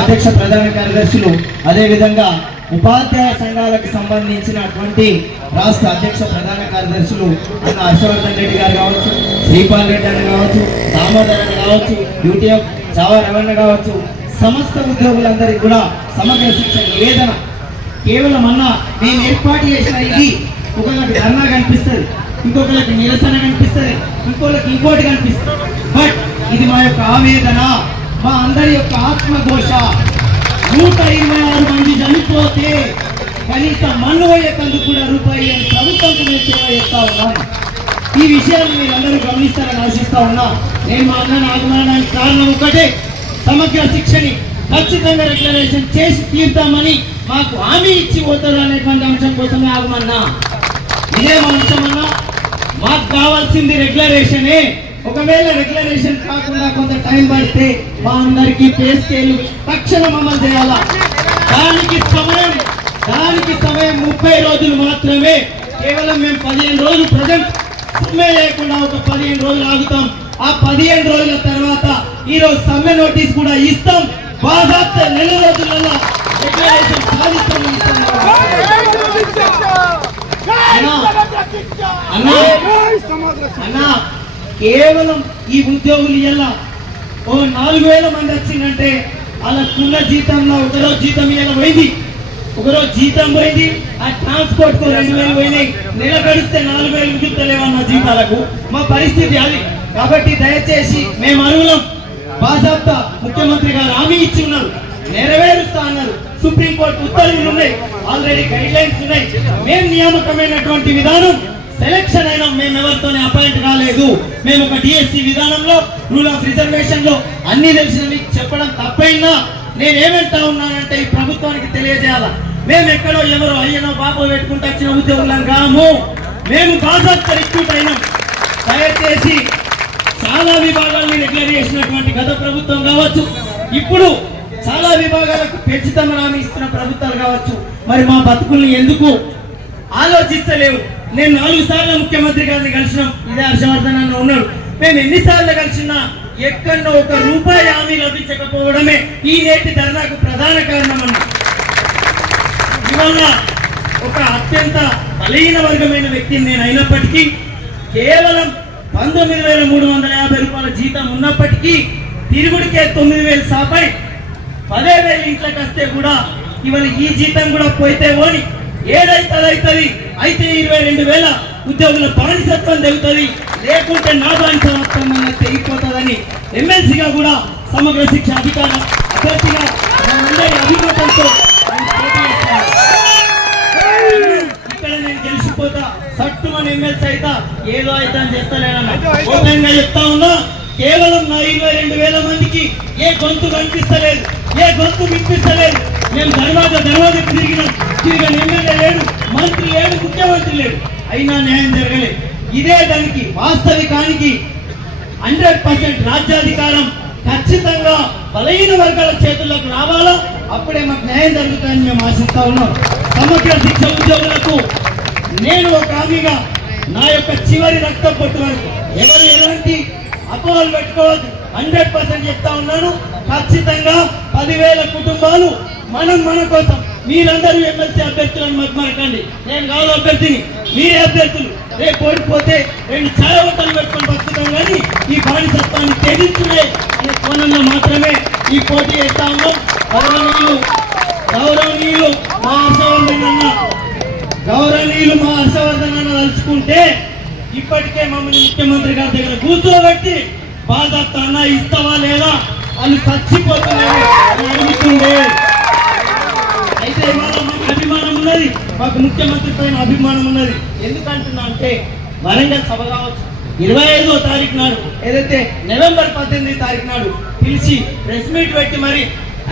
అధ్యక్ష ప్రధాన కార్యదర్శులు అదేవిధంగా ఉపాధ్యాయ సంఘాలకు సంబంధించినటువంటి రాష్ట్ర అధ్యక్ష ప్రధాన కార్యదర్శులు అన్న హర్షవర్ధన్ రెడ్డి గారు కావచ్చు, శ్రీపాల్ రెడ్డి అని కావచ్చు, దామోదర్ అని కావచ్చు, యూటీఎఫ్ జావా రవణ కావచ్చు, సమస్త ఉద్యోగులందరికీ కూడా సమగ్ర శిక్ష నివేదన కేవలం అన్న మేము ఏర్పాటు చేసిన ఇది ఒకరికి ధర్నా కనిపిస్తుంది, ఇంకొకరికి నిరసన కనిపిస్తుంది, ఇంకొకరికి ఇంకోటి కనిపిస్తుంది. బట్ ఇది మా యొక్క ఆవేదన, మా అందరి యొక్క ఆత్మఘోష. 126 మంది చనిపోతే కనీసం మన్ను వేయకందుకు కూడా రూపాయి అని ప్రభుత్వంకు మేము సేవ చేస్తా ఉన్నాం. ఈ విషయాన్ని మీరు అందరూ గమనిస్తారని ఆశిస్తా ఉన్నా. నేను మా అన్న ఆగమనడానికి కారణం ఒకటే, సమగ్ర శిక్షని ఖచ్చితంగా రెగ్యులరేషన్ చేసి తీర్తామని మాకు హామీ ఇచ్చి పోతారు అనేటువంటి అంశం కోసమే ఆగమన్నా. ఇదే మా అంశం అన్నా. మాకు కావాల్సింది రెగ్యులరేషనే. ఒకవేళ రెగ్యులరేషన్ కాకుండా కొంత టైం పడితే మా అందరికీ పే స్కేల్ తక్షణం అమలు చేయాలా. దానికి సమయం 30 రోజులు మాత్రమే. కేవలం మేము 15 రోజులు ప్రజెంట్ సమ్మె లేకుండా ఒక 15 రోజులు ఆగుతాం. ఆ 15 రోజుల తర్వాత ఈరోజు సమ్మె నోటీస్ కూడా ఇస్తాం. బాధాప్త నెల రోజులలో రెగ్యులరేషన్ సాధిస్తామని అన్నా. కేవలం ఈ ఉద్యోగులు ఇలా 4000 మంది వచ్చిందంటే వాళ్ళకున్న జీతంలో ఒకరోజు జీతం ఇలా పోయింది, ఒకరోజు జీతం పోయింది, ఆ ట్రాన్స్పోర్ట్ కు 2000 పోయినాయి. నెల గడిస్తే 4000 మిగులుతలేవన్న జీతాలకు. మా పరిస్థితి అది. కాబట్టి దయచేసి మేము అర్హులం. బాజాప్త ముఖ్యమంత్రి గారు హామీ ఇచ్చి ఉన్నారు, నెరవేరుస్తా అన్నారు. సుప్రీంకోర్టు ఉత్తర్వులు ఉన్నాయి, ఆల్రెడీ గైడ్ లైన్స్ ఉన్నాయి. మేము నియామకమైనటువంటి విధానం సెలక్షన్ అయినా మేము ఎవరితోనే అపాయింట్ కాలేదు. మేము ఒక డిఎస్సి విధానంలో రూల్ ఆఫ్ రిజర్వేషన్ లో అన్ని తెలిసినవి చెప్పడం తప్పైనా నేనేమంటా ఉన్నానంటే ఈ ప్రభుత్వానికి తెలియజేయాలా, మేము ఎక్కడో ఎవరో అయ్యనో బాబో పెట్టుకుంటూ వచ్చిన ఉద్యోగులం కాము. మేము బాజాప్త రిక్రూట్ అయినాం. దయచేసి చాలా విభాగాలను రెగ్యులర్ చేసినటువంటి గత ప్రభుత్వం కావచ్చు, ఇప్పుడు చాలా విభాగాలకు పెంచుతామని హామీ ఇస్తున్న ప్రభుత్వాలు కావచ్చు, మరి మా బతుకుల్ని ఎందుకు ఆలోచిస్తలేవు? నేను 4 సార్లు ముఖ్యమంత్రి గారిని కలిసినాం. ఇదే హర్షవర్ధన్ అన్న ఉన్నాడు. మేము ఎన్నిసార్లు కలిసినా ఎక్కడో ఒక రూపాయి హామీ లభించకపోవడమే ఈ నేటి ధర్నాకు ప్రధాన కారణం అన్న. ఇవాళ ఒక అత్యంత బలహీన వర్గమైన వ్యక్తిని నేను అయినప్పటికీ, కేవలం 19,350 రూపాయల జీతం ఉన్నప్పటికీ తిరుగుడికే 9,000 సాపై 10,000 ఇంట్లోకి వస్తే కూడా ఇవాళ ఈ జీతం కూడా పోయితే ఓని ఏదైతే అవుతుంది. అయితే 22,000 ఉద్యోగుల బానిసత్వం తెగుతుంది, లేకుంటే నా బానిసత్వం అన్నది తెగిపోతుందని ఎమ్మెల్సీగా కూడా సమగ్ర శిక్ష అధికార అభ్యర్థిగా మనందరి అభిమతంతో ఇక్కడ నేను గెలిచిపోతా, సట్టుమని ఎమ్మెల్సీ అయితే ఏదో అయితే అని చేస్తానేనన్నా. ఓపెన్గా చెప్తా ఉన్నా, కేవలం నా 22,000 మందికి ఏ గొంతు కనిపిస్తలేదు, ఏ గొంతు వినిపిస్తలేదు. మేము దర్వాజకు తిరిగిన ఎమ్మెల్యే లేడు, మంత్రి లేడు, ముఖ్యమంత్రి లేడు, అయినా న్యాయం జరగలేదు. ఇదే దానికి వాస్తవికానికి 100% రాజ్యాధికారం ఖచ్చితంగా బలహీన వర్గాల చేతుల్లోకి రావాలా, అప్పుడే మాకు న్యాయం జరుగుతుందని మేము ఆశిస్తా ఉన్నాం. సమగ్ర శిక్ష ఉద్యోగులకు నేను ఒక హామీగా నా యొక్క చివరి రక్తం పొట్టు వరకు ఎవరు ఎలాంటి అపోహలు పెట్టుకోవద్దు. 100% చెప్తా ఉన్నాను. ఖచ్చితంగా 10,000 కుటుంబాలు మన కోసం. మీరందరూ ఎమ్మెల్సీ అభ్యర్థులను మరకండి. నేను కాదు అభ్యర్థిని, మీరే అభ్యర్థులు. రేపు ఓడిపోతే 2 ఛాయవతలు పెట్టుకొని బతుకుతాం, కానీ ఈ బానిసత్వాన్ని తెగించులే అనే కోణంలో మాత్రమే ఈ పోటీ చేస్తా ఉన్నాం. గౌరవనీయులు మా హర్షవర్ధన్ అన్న తలుచుకుంటే ఇప్పటికే మమ్మల్ని ముఖ్యమంత్రి గారి దగ్గర కూర్చోబెట్టి బాధ్యత అన్న ఇస్తావా లేదా అని చచ్చిపోతున్నారు అడుగుతుండే. అయితే ఇవాళ మాకు అభిమానం ఉన్నది, మాకు ముఖ్యమంత్రి పైన అభిమానం ఉన్నది. ఎందుకంటున్నా అంటే వరంగల్ సభ కావచ్చు 25వ తారీఖు నాడు, ఏదైతే నవంబర్ 18వ తారీఖు నాడు పిలిచి ప్రెస్ మీట్ పెట్టి మరి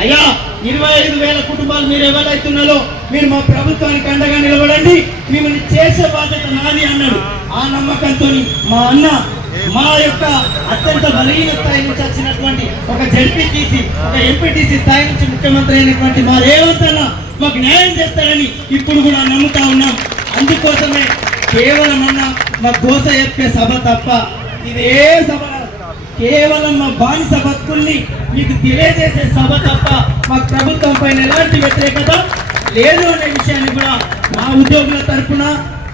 అయ్యా 25,000 కుటుంబాలు మీరు ఎవరైతున్నారో మీరు మా ప్రభుత్వానికి అండగా నిలబడండి, మిమ్మల్ని చేసే బాధ్యత నాది అన్నాడు. ఆ నమ్మకంతో మా అన్న మా యొక్క అత్యంత బలహీన స్థాయి నుంచి వచ్చినటువంటి ఒక జడ్పీటీసీ, ఒక ఎంపీటీసీ స్థాయి నుంచి ముఖ్యమంత్రి అయినటువంటి మా రేవంత్ అన్న మాకు న్యాయం చేస్తారని ఇప్పుడు కూడా నమ్ముతా ఉన్నాం. అందుకోసమే కేవలం అన్న మా దోశ చెప్పే సభ తప్ప ఇదే సభ, కేవలం మా బానిస బతుకుల్ని మీకు తెలియజేసే సభ తప్ప మాకు ప్రభుత్వం పైన ఎలాంటి వ్యతిరేకత లేదు అనే విషయాన్ని కూడా మా ఉద్యోగుల తరఫున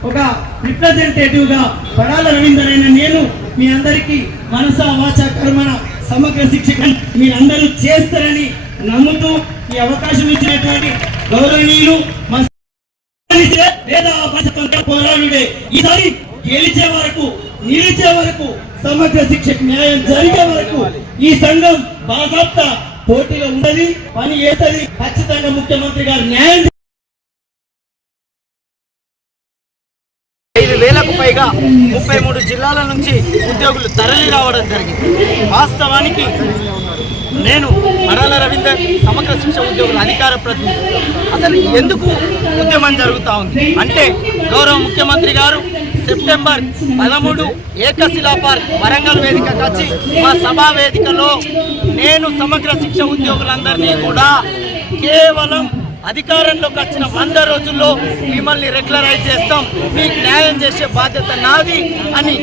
ఒక రిప్రజెంటేటివ్ గా పడాల రవీందర్ అయిన నేను మీ అందరికీ మనసా వాచ కర్మణ సమగ్ర శిక్షణ మీరందరూ చేస్తారని నమ్ముతూ ఈ అవకాశం ఇచ్చినటువంటి గౌరవనీయులు మా పోరాడుడే ఈసారి గెలిచే వరకు నిలిచే వరకు సమగ్ర శిక్షకు న్యాయం జరిగే వరకు ఈ సంఘం బాధ్యత పోటీలో ఉన్నది పని చేస్తుంది ఖచ్చితంగా ముఖ్యమంత్రి గారు న్యాయం 5,000కు పైగా 33 జిల్లాల నుంచి ఉద్యోగులు తరలి రావడం జరిగింది. వాస్తవానికి నేను పడాల రవీందర్ సమగ్ర శిక్ష ఉద్యోగుల అధికార ప్రతినిధి. అసలు ఎందుకు ఉద్యమం జరుగుతూ ఉంది అంటే గౌరవ ముఖ్యమంత్రి గారు సెప్టెంబర్ 13 ఏకశిలా పార్క్ వరంగల్ వేదికకు వచ్చి మా సభా వేదికలో నేను సమగ్ర శిక్ష ఉద్యోగులందరినీ కూడా కేవలం అధికారంలోకి వచ్చిన 100 రోజుల్లో మిమ్మల్ని రెగ్యులరైజ్ చేస్తాం, మీకు న్యాయం చేసే బాధ్యత నాది అని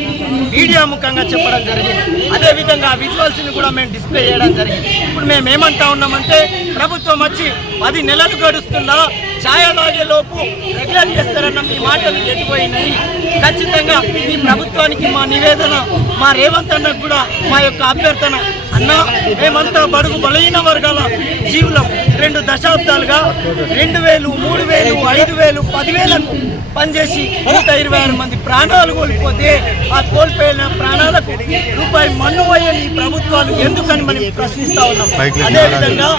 మీడియా ముఖంగా చెప్పడం జరిగింది. అదేవిధంగా విజువల్స్ని కూడా మేము డిస్ప్లే చేయడం జరిగింది. ఇప్పుడు మేము ఏమంటా ఉన్నామంటే ప్రభుత్వం వచ్చి 10 నెలలు గడుస్తుందా, ఛాయ తాగే లోపు రెగ్యులర్ చేస్తారన్న మీ మాటలు ఎటుపోయినాయి. ఖచ్చితంగా ఈ ప్రభుత్వానికి మా నివేదన, మా రేవంత్ అన్నకు కూడా మా యొక్క అభ్యర్థన, అన్న మేమంతా బడుగు బలహీన వర్గాల జీవులం 2 దశాబ్దాలుగా 2,000, 3,000, 5,000, 10,000కు పనిచేసి 126 మంది ప్రాణాలు కోల్పోతే ఆ కోల్పోయిన ప్రాణాలకు రూపాయి మన్ను వేయని ప్రభుత్వాలు ఎందుకని మనం ప్రశ్నిస్తా ఉన్నాం. అదేవిధంగా